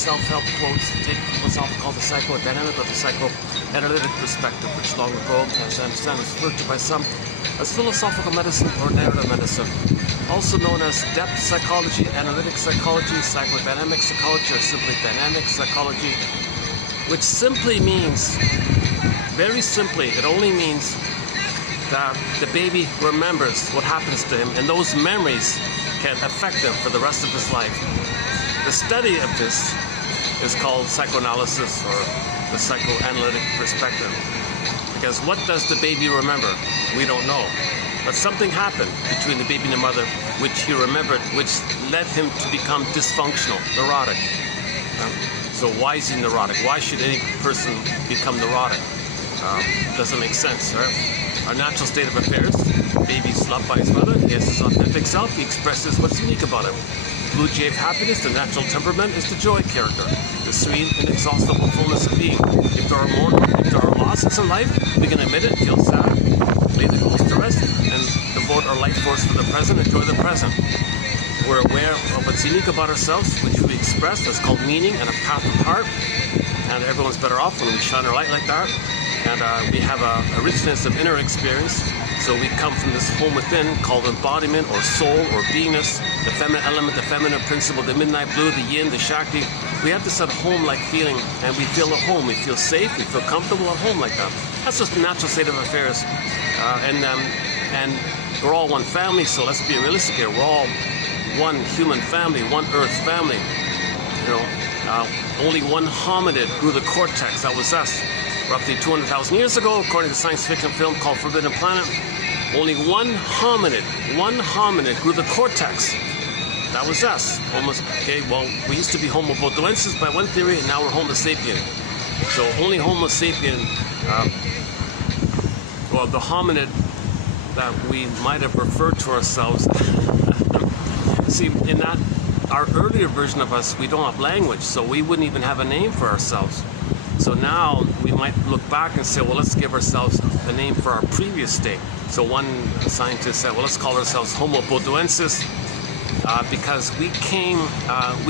self-help quotes take what's often called the psychodynamic or the psychoanalytic perspective, which long ago, as I understand, was referred to by some as philosophical medicine or narrative medicine, also known as depth psychology, analytic psychology, psychodynamic psychology, or simply dynamic psychology, which simply means, very simply, it only means that the baby remembers what happens to him, and those memories can affect him for the rest of his life. The study of this is called psychoanalysis or the psychoanalytic perspective. Because what does the baby remember? We don't know. But something happened between the baby and the mother which he remembered, which led him to become dysfunctional, neurotic. So why is he neurotic? Why should any person become neurotic? Doesn't make sense, right? Our natural state of affairs, baby's loved by his mother, he has his authentic self, he expresses what's unique about him. Blue jay of happiness, the natural temperament, is the joy character, the serene, inexhaustible fullness of being. If there are losses in life, we can admit it, feel sad, lay the goals to rest, and devote our life force for the present, enjoy the present. We're aware of what's unique about ourselves, which we express, that's called meaning and a path of heart, and everyone's better off when we shine our light like that. And we have a richness of inner experience. So we come from this home within called embodiment or soul or beingness, the feminine element, the feminine principle, the midnight blue, the yin, the shakti. We have this at home-like feeling, and we feel at home. We feel safe, we feel comfortable at home like that. That's just the natural state of affairs. And we're all one family, so let's be realistic here. We're all one human family, one earth family. You know, only one hominid grew the cortex, that was us. Roughly 200,000 years ago, according to a science fiction film called Forbidden Planet, only one hominid grew the cortex. That was us. Almost, okay, well, we used to be Homo botuensis by one theory, and now we're Homo sapien. So only Homo sapien, well, the hominid that we might have referred to ourselves. See, in that, our earlier version of us, we don't have language, so we wouldn't even have a name for ourselves. So now we might look back and say, well, let's give ourselves a name for our previous state. So one scientist said, well, let's call ourselves Homo botuensis because we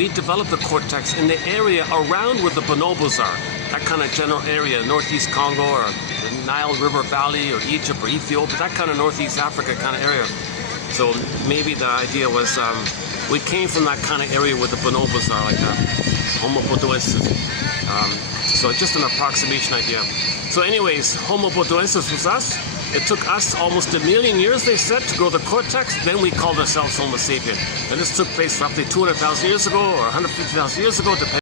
developed the cortex in the area around where the bonobos are. That kind of general area, Northeast Congo or the Nile River Valley or Egypt or Ethiopia, that kind of Northeast Africa kind of area. So maybe the idea was we came from that kind of area where the bonobos are, like that, Homo botuensis. So just an approximation idea. So anyways, Homo botuensis was us. It took us almost 1 million years, they said, to grow the cortex. Then we called ourselves Homo sapien. And this took place roughly 200,000 years ago or 150,000 years ago, depending